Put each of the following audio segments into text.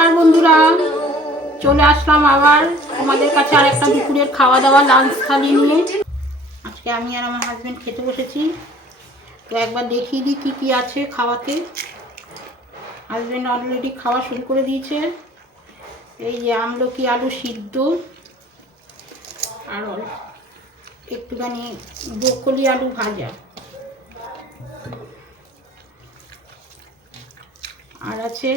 নমস্কার বন্ধুরা, চলে আসলাম আবার তোমাদের কাছে আর একটা দুপুরের খাওয়া দাওয়া লাঞ্চ থালি নিয়ে। আজকে আমি আর আমার হাজব্যান্ড খেতে বসেছি। তো একবার দেখিয়ে দিই কী কী আছে খাওয়াতে। হাজব্যান্ড অলরেডি খাওয়া শুরু করে দিয়েছে। এই যে আমলকি আলু সিদ্ধ, আর একটুখানি ব্রোকলি আলু ভাজা, আর আছে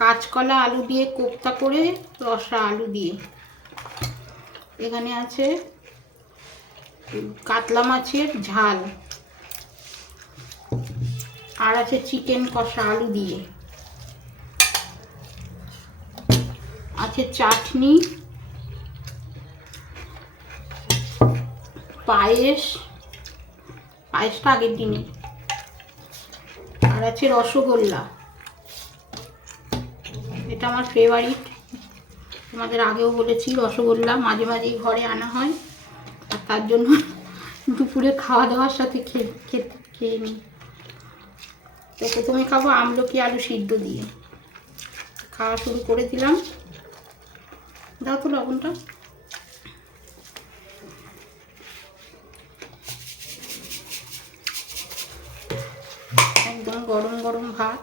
কাঁচকলা আলু দিয়ে কোপ্তা করে রসা আলু দিয়ে। এখানে আছে কাতলা মাছের ঝাল, আর আছে চিকেন কষা আলু দিয়ে, আছে চাটনি, পায়েসটা আগের দিনে, আর আছে রসগোল্লা। এটা আমার ফেভারিট, তোমাদের আগেও বলেছি রসগোল্লা মাঝে মাঝেই ঘরে আনা হয়, আর তার জন্য দুপুরে খাওয়া দাওয়ার সাথে খেয়ে নিই। তো প্রথমে খাবো আমলকি আলু সিদ্ধ দিয়ে। খাওয়া শুরু করে দিলাম। দাও তো লবণটা। একদম গরম গরম ভাত।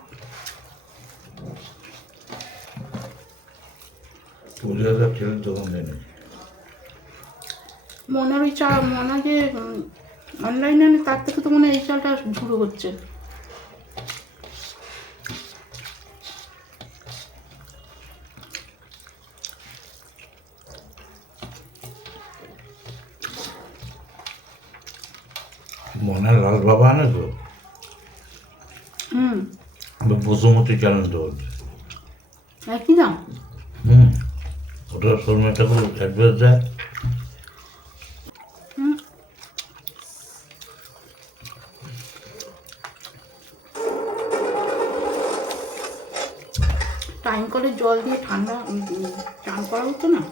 মনার ওই মনা যে অনলাইনে আনে তার থেকে তো মনে হয় এই চালটা ঝুড়ো হচ্ছে। মনে লাল বাবা আনে তো বসুমতী চ্যানেল তো একই দাম। ওটা শর্মাটা করে অ্যাডভান্স দেয়। টাইম করে জল দিয়ে ঠান্ডা চান করা হতো না।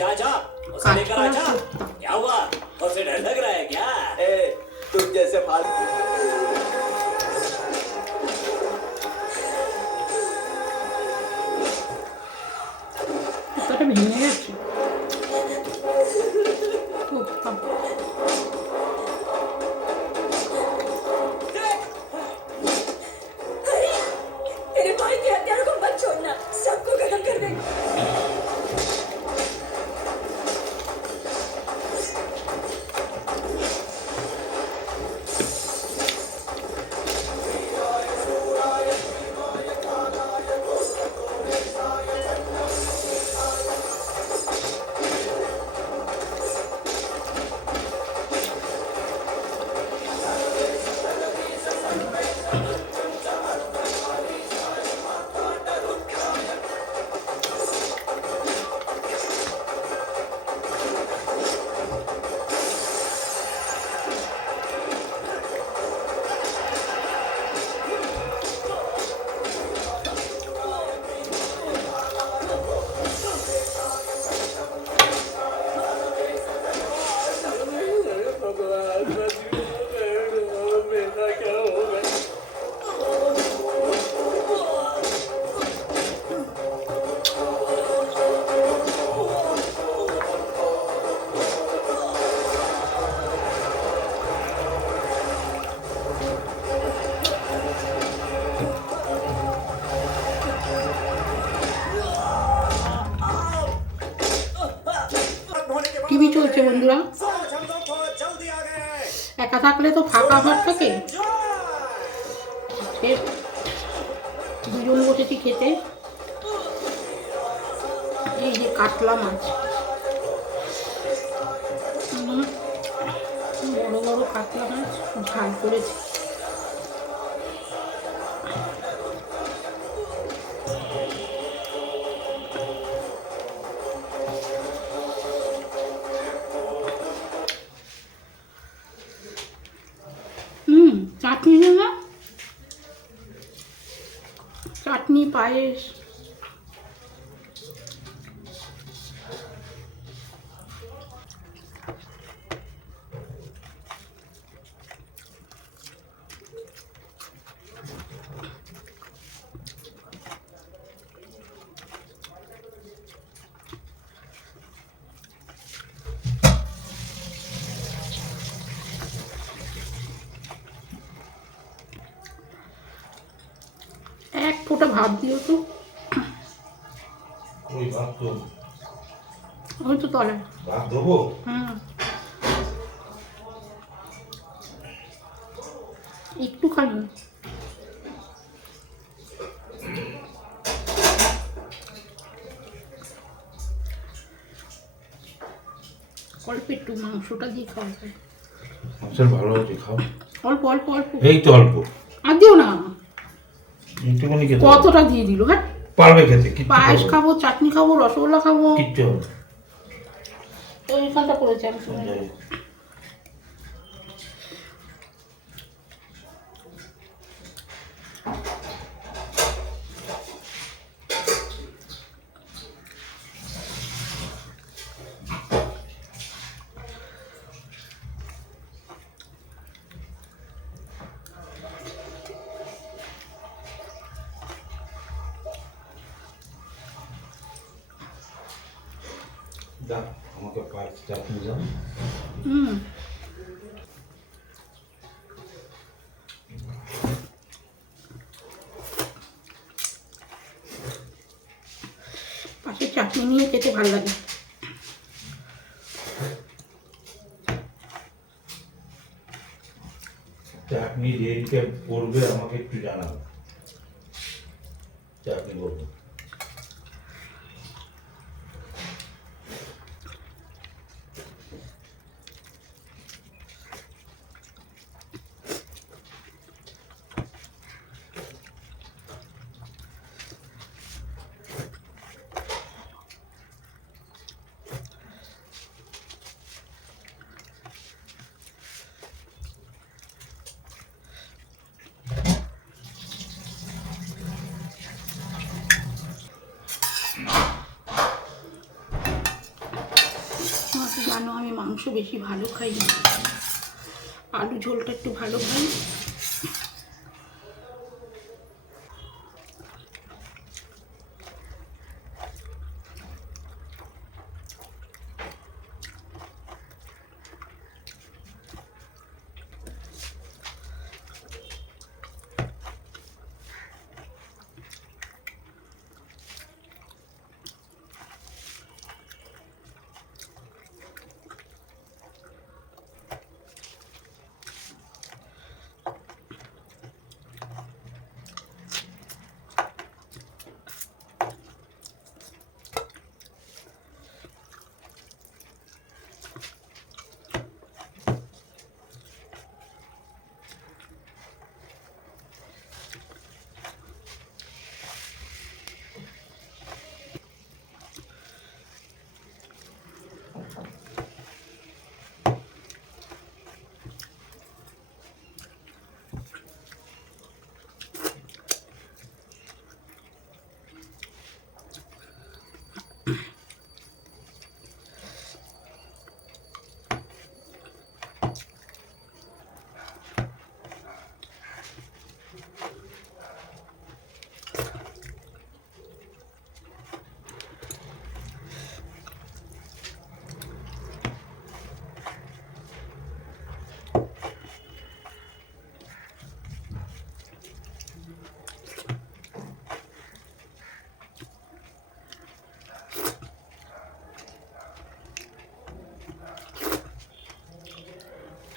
चाचा उसे लेकर आजा। क्या हुआ? उसे डर लग रहा है क्या? तुम जैसे কতটা ভেঙে গেছে। तेरे भाई के हत्यारों को मत छोड़ना, सबको खत्म कर दे। টিভি চলছে বন্ধুরা। একা থাকলে তো ফাঁকা ঘর থাকে, দুজন বসেছি খেতে। এই যে কাতলা মাছ, বড় বড় কাতলা মাছ ঝাল করেছে। চাটনি নেই না, চাটনি পায়েস। এক ফোঁটা ভাত দিও তো। ওই ভাত তো ওই তো তলায়। ভাত দেবো। একটুখানি। অল্প একটু মাংসটা দিয়ে খাওয়া যায়। আচ্ছা ভালো আছে, খাও। অল্প অল্প অল্প। এই তো অল্প, আর দিও না। একটুখানি খেতে হবে। কতটা দিয়ে দিল? হ্যাঁ, পারবে খেতে? কিচ্ছু পায়েস হবে না। খাবো, চাটনি খাবো, রসগোল্লা খাবো। কিচ্ছু হবে না। তো এইখানটা করেছি আমি শুনে। যাই হোক। দাও আমাকে পায়েস চাটনি দাও। পাশে চাটনি নিয়ে খেতে ভালো লাগে। চাটনি যেদিকে করবে আমাকে একটু জানাবে, চাটনি করবো। আমাকে জানো আমি মাংস বেশি ভালো খাই না, আলু ঝোলটা একটু ভালো খাই।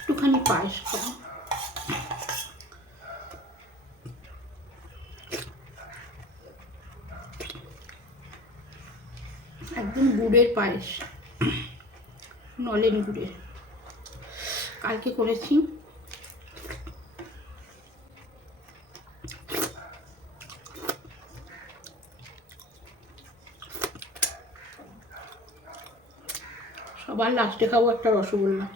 একটুখানি পায়েস খাবো। একদম গুড়ের পায়েস, নলেন গুড়ের, কালকে করেছি। সবার লাস্টে খাবো একটা রসগোল্লা।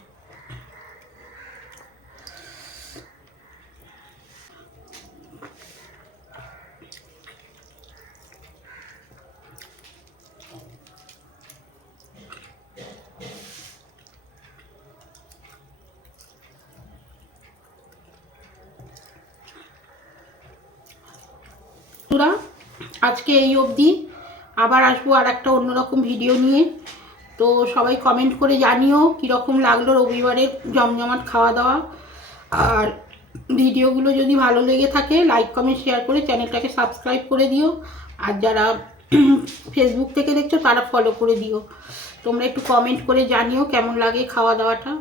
বন্ধুরা, আজকে এই অবধি। আবার আসবো আর একটা অন্যরকম ভিডিও নিয়ে। তো সবাই কমেন্ট করে জানিও কীরকম লাগলো রবিবারের জমজমাট খাওয়া দাওয়া। আর ভিডিওগুলো যদি ভালো লেগে থাকে লাইক কমেন্ট শেয়ার করে চ্যানেলটাকে সাবস্ক্রাইব করে দিও। আর যারা ফেসবুক থেকে দেখছো তারা ফলো করে দিও। তোমরা একটু কমেন্ট করে জানিও কেমন লাগে খাওয়া দাওয়াটা।